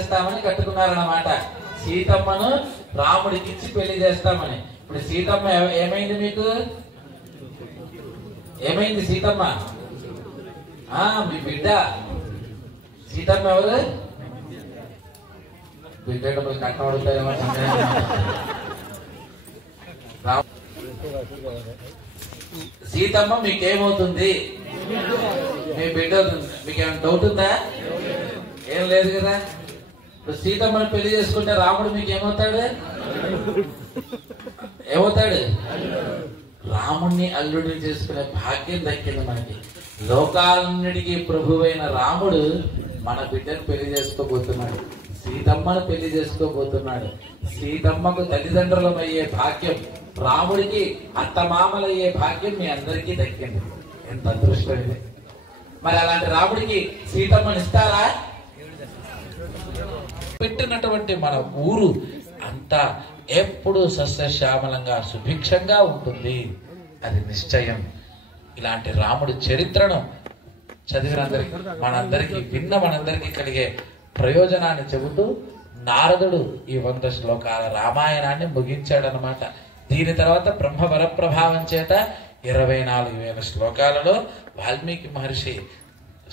చేస్తామని కట్టుకున్నారన్నమాట. సీతమ్మను రాముడికి ఇచ్చి పెళ్లి చేస్తామని. ఇప్పుడు సీతమ్మ ఏమైంది? మీకు ఏమైంది? సీతమ్మ మీ బిడ్డ. సీతమ్మ ఎవరు? బిడ్డ కట్నం అడుగుతారేమో. సీతమ్మ మీకేమవుతుంది? మీ బిడ్డ అవుతుంది. మీకేమైనా డౌట్ ఉందా? ఏం లేదు కదా. ఇప్పుడు సీతమ్మని పెళ్లి చేసుకుంటే రాముడు మీకేమవుతాడు? ఏమవుతాడు? రాముణ్ణి అల్లుడిని చేసుకునే భాగ్యం దక్కింది మనకి. లోకాలన్నిటికీ ప్రభువైన రాముడు మన బిడ్డను పెళ్లి చేసుకోబోతున్నాడు. సీతమ్మను పెళ్లి చేసుకోబోతున్నాడు. సీతమ్మకు తల్లిదండ్రులమయ్యే భాగ్యం, రాముడికి అత్తమామలయ్యే భాగ్యం మీ అందరికీ దక్కింది. ఎంత అదృష్టం ఇది. మరి అలాంటి రాముడికి సీతమ్మని ఇస్తారా? పెట్టినటువంటి మన ఊరు అంతా ఎప్పుడు సస్యశ్యామలంగా సుభిక్షంగా ఉంటుంది. అది నిశ్చయం. ఇలాంటి రాముడి చరిత్రను చదివినందరికీ, మనందరికీ కలిగే ప్రయోజనాన్ని చెబుతూ నారదుడు ఈ 100 శ్లోకాల రామాయణాన్ని ముగించాడనమాట. దీని తర్వాత బ్రహ్మ వరప్రభావం చేత 24,000 శ్లోకాలలో వాల్మీకి మహర్షి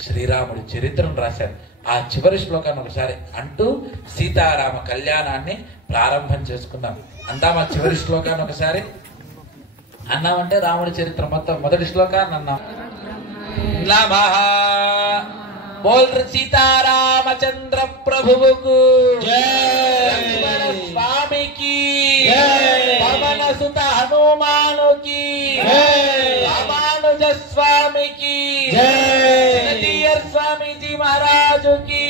శ్రీరాముడి చరిత్రను రాశారు. ఆ చివరి శ్లోకాన్ని ఒకసారి అంటూ సీతారామ కళ్యాణాన్ని ప్రారంభం చేసుకుందాం. అందామా చివరి శ్లోకాన్ని ఒకసారి అన్నామంటే రాముడి చరిత్ర మొత్తం మొదటి శ్లోకాన్ని అన్నాం. నమః బోల్ సీతారామచంద్ర ప్రభువుకు లక్ష్మణ స్వామికి, పవన సుత హనుమానుకి, రామానుజ స్వామికి, స్వామీజీ మహారాజుకి,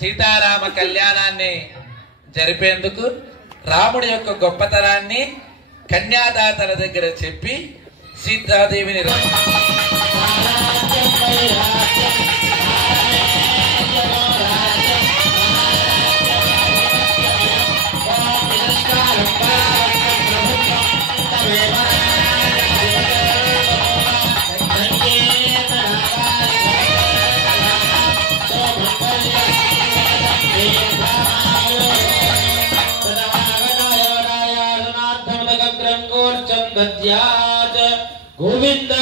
సీతారామ కళ్యాణాన్ని జరిపేందుకు రాముడి యొక్క గొప్పతనాన్ని కన్యాదాతల దగ్గర చెప్పి సీతాదేవిని గోవింద